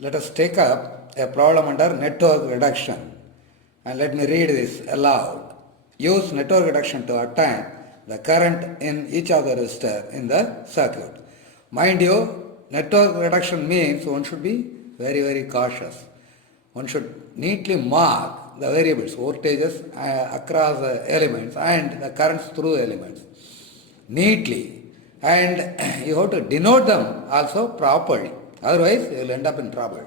Let us take up a problem under network reduction, and let me read this aloud. Use network reduction to obtain the current in each of the resistor in the circuit. Mind you, network reduction means one should be very cautious. One should neatly mark the variables, voltages across the elements and the currents through elements neatly, and you have to denote them also properly, otherwise you will end up in trouble.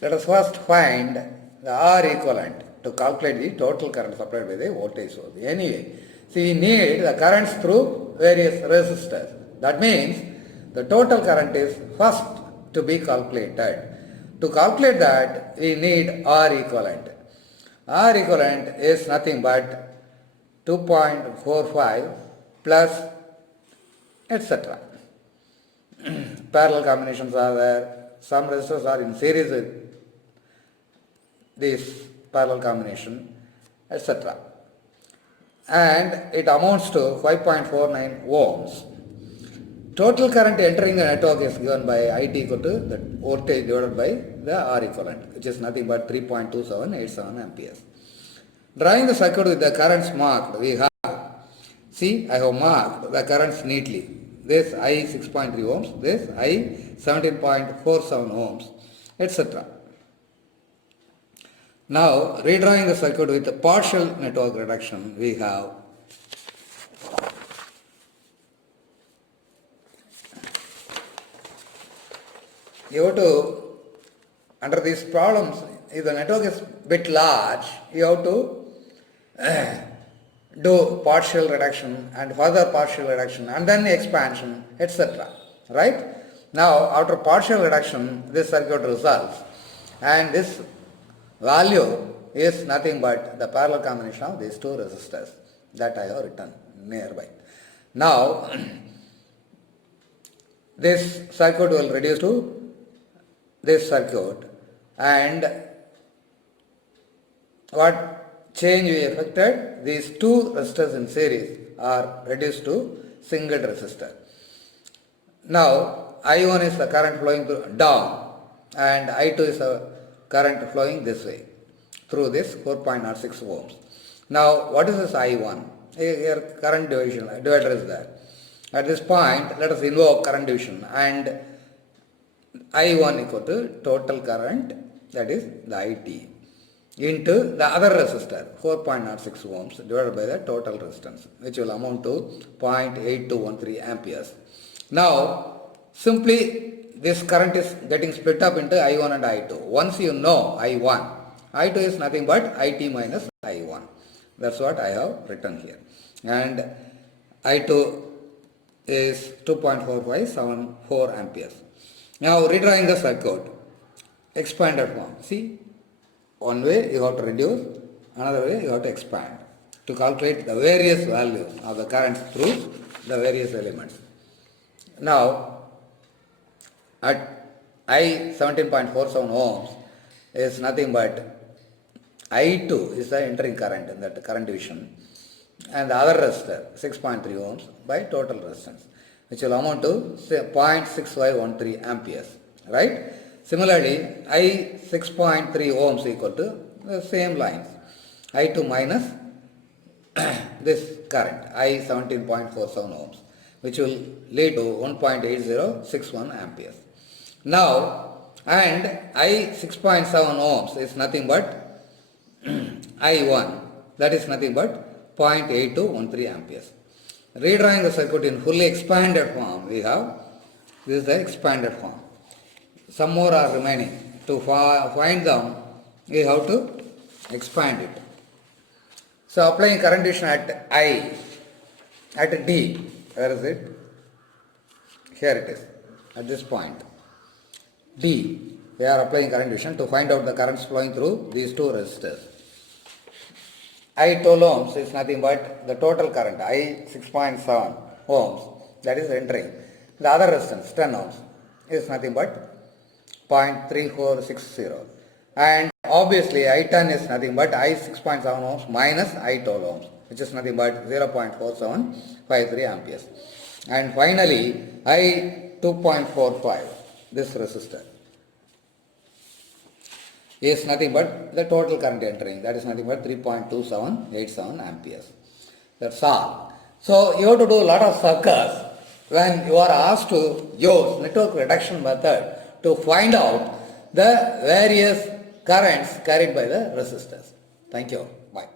Let us first find the R equivalent to calculate the total current supplied by the voltage source. Anyway, see, we need the currents through various resistors. That means the total current is first to be calculated. To calculate that, we need R equivalent. R equivalent is nothing but 2.45 plus etc. Parallel combinations are there. Some resistors are in series with this parallel combination, etc. And it amounts to 5.49 ohms. Total current entering the network is given by IT equal to the voltage divided by the R equivalent, which is nothing but 3.2787 amperes. Drawing the circuit with the currents marked, we have, see, I have marked the currents neatly. This I 6.3 ohms, this I 17.47 ohms, etc. Now, redrawing the circuit with a partial network reduction, we have you have to, under these problems, if the network is bit large, you have to do partial reduction and further partial reduction and then expansion, etc. Right? Now, after partial reduction, this circuit results, and this value is nothing but the parallel combination of these two resistors that I have written nearby. Now, this circuit will reduce to this circuit, and what change we effected? These two resistors in series are reduced to single resistor. Now, I1 is the current flowing down and I2 is the current flowing this way through this 4.06 ohms. Now, what is this I1? Here current divider is there. At this point, let us invoke current division, and I1 equal to total current, that is the IT, into the other resistor 4.06 ohms divided by the total resistance, which will amount to 0.8213 amperes. Now, simply this current is getting split up into I1 and I2. Once you know I1, I2 is nothing but IT minus I1. That's what I have written here. And I2 is 2.4574 amperes. Now, redrawing the circuit, expanded form. See, one way you have to reduce, another way you have to expand to calculate the various values of the currents through the various elements. Now, at I 17.47 ohms is nothing but I2 is the entering current in that current division, and the other resistor 6.3 ohms by total resistance, which will amount to 0.6513 amperes, right? Similarly, I 6.3 ohms equal to the same lines, I2 minus this current, I 17.47 ohms, which will lead to 1.8061 amperes. Now, and I 6.7 ohms is nothing but I1, that is nothing but 0.8213 amperes. Redrawing the circuit in fully expanded form, we have, this is the expanded form. Some more are remaining. To find them, we have to expand it. So, applying current division at I, at D, where is it? Here it is, at this point. D, we are applying current division to find out the currents flowing through these two resistors. I 12 ohms is nothing but the total current, I 6.7 ohms, that is entering. The other resistance, 10 ohms, is nothing but 0.3460. And obviously I10 is nothing but I 6.7 ohms minus I 12 ohms. which is nothing but 0.4753 amperes. And finally, I 2.45, this resistor is nothing but the total current entering, that is nothing but 3.2787 amperes. That's all. So you have to do a lot of circuits when you are asked to use network reduction method to find out the various currents carried by the resistors. Thank you. Bye.